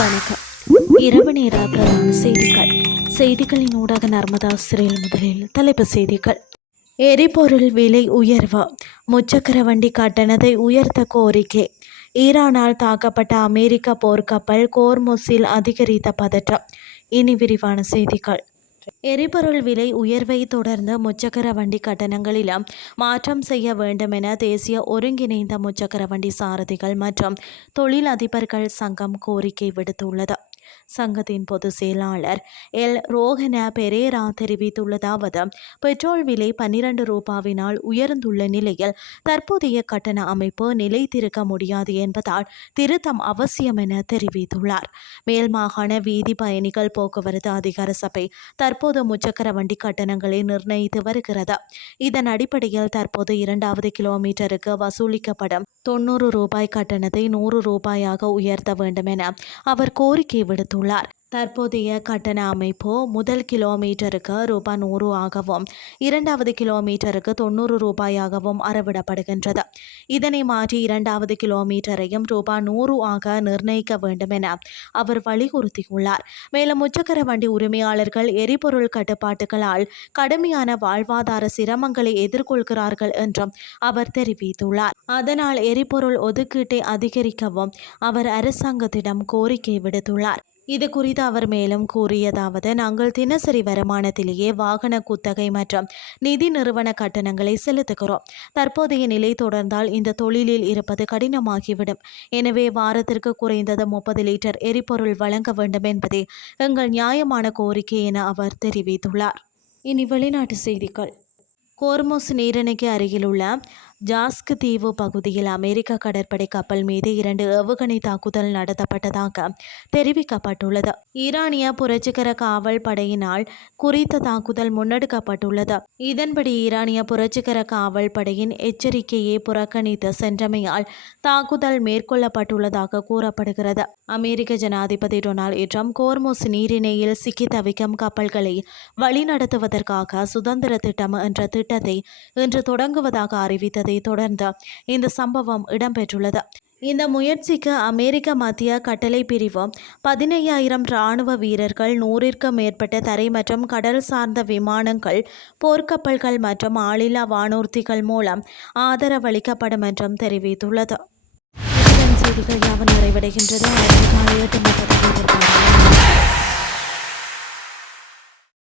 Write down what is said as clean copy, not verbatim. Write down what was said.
வணக்கம். இரவு நேர பிரதான செய்திகளின் ஊடாக நர்மதா சிறையில் முதலில் தலைப்புச் செய்திகள். எரிபொருள் விலை உயர்வு, முச்சக்கர வண்டி கட்டணத்தை உயர்த்த கோரிக்கை, ஈரானால் தாக்கப்பட்ட அமெரிக்க போர்க்கப்பல் கோர்முஸில் அதிகரித்த பதற்றம். இனி விரிவான செய்திகள். எரிபொருள் விலை உயர்வை தொடர்ந்து முச்சக்கர வண்டி கட்டணங்களிலும் மாற்றம் செய்ய வேண்டும் என தேசிய ஒருங்கிணைந்த முச்சக்கர வண்டி சாரதிகள் மற்றும் தொழில் அதிபர்கள் சங்கம் கோரிக்கை விடுத்துள்ளது. சங்கத்தின் பொதுச் செயலாளர் எல் ரோஹன பெரேரா தெரிவித்துள்ளதாவது, பெட்ரோல் விலை 12 ரூபாவினால் உயர்ந்துள்ள நிலையில் தற்போதைய கட்டண அமைப்பு நிலைத்திருக்க முடியாது என்பதால் திருத்தம் அவசியம் என தெரிவித்துள்ளார். மேல் மாகாண வீதி பயணிகள் போக்குவரத்து அதிகார சபை தற்போது முச்சக்கர வண்டி கட்டணங்களை நிர்ணயித்து வருகிறது. இதன் அடிப்படையில் தற்போது 2வது கிலோமீட்டருக்கு வசூலிக்கப்படும் 90 ரூபாய் கட்டணத்தை 100 ரூபாயாக உயர்த்த வேண்டும் என அவர் கோரிக்கை விடுத்துள்ளார். தற்போதைய கட்டண அமைப்பு முதல் கிலோமீட்டருக்கு ரூபாய் 100 ஆகவும் 2வது கிலோமீட்டருக்கு 90 ரூபாயாகவும் அறவிடப்படுகின்றது. இதனை மாற்றி 2வது கிலோமீட்டரையும் ரூபாய் 100 ஆக நிர்ணயிக்க வேண்டும் என அவர் வலியுறுத்தியுள்ளார். மேலும் முச்சக்கர வண்டி உரிமையாளர்கள் எரிபொருள் கட்டுப்பாட்டுகளால் கடுமையான வாழ்வாதார சிரமங்களை எதிர்கொள்கிறார்கள் என்றும் அவர் தெரிவித்துள்ளார். அதனால் எரிபொருள் ஒதுக்கீட்டை அதிகரிக்கவும் அவர் அரசாங்கத்திடம் கோரிக்கை விடுத்துள்ளார். இது குறித்து அவர் மேலும் கூறியதாவது, நாங்கள் தினசரி வருமானத்திலேயே வாகன குத்தகை மற்றும் நிதி நிறுவன கட்டணங்களை செலுத்துகிறோம். தற்போதைய நிலை தொடர்ந்தால் இந்த தொழிலில் இருப்பது கடினமாகிவிடும். எனவே வாரத்திற்கு குறைந்தது 30 லிட்டர் எரிபொருள் வழங்க வேண்டும் என்பதே எங்கள் நியாயமான கோரிக்கை என அவர் தெரிவித்துள்ளார். இனி வெளிநாட்டு செய்திகள். கோர்முஸ் நீரிணைக்கு அருகிலுள்ள ஜாஸ்க் தீவு பகுதியில் அமெரிக்க கடற்படை கப்பல் மீது 2 ஏவுகணை தாக்குதல் நடத்தப்பட்டதாக தெரிவிக்கப்பட்டுள்ளது. ஈரானிய புரட்சிகர காவல் படையினால் குறித்த தாக்குதல் முன்னெடுக்கப்பட்டுள்ளது. இதன்படி ஈரானிய புரட்சிகர காவல் படையின் எச்சரிக்கையை புறக்கணித்து சென்றமையால் தாக்குதல் மேற்கொள்ளப்பட்டுள்ளதாக கூறப்படுகிறது. அமெரிக்க ஜனாதிபதி டொனால்ட் ட்ரம்ப் கோர்முஸ் நீரிணையில் சிக்கி தவிக்கும் கப்பல்களை வழிநடத்துவதற்காக சுதந்திர திட்டம் என்ற திட்டத்தை இன்று தொடங்குவதாக அறிவித்ததை தொடர்ந்து இந்த சம்பவம் இடம்பெற்றுள்ளது. இந்த முயற்சிக்கு அமெரிக்க மத்திய கட்டளை பிரிவு 15,000 இராணுவ வீரர்கள், 100க்கும் மேற்பட்ட தரை மற்றும் கடல் சார்ந்த விமானங்கள், போர்க்கப்பல்கள் மற்றும் ஆளில்லா வானூர்திகள் மூலம் ஆதரவளிக்கப்படும் என்றும் தெரிவித்துள்ளது. செய்திகள் யாவும் நிறைவடைகின்றது.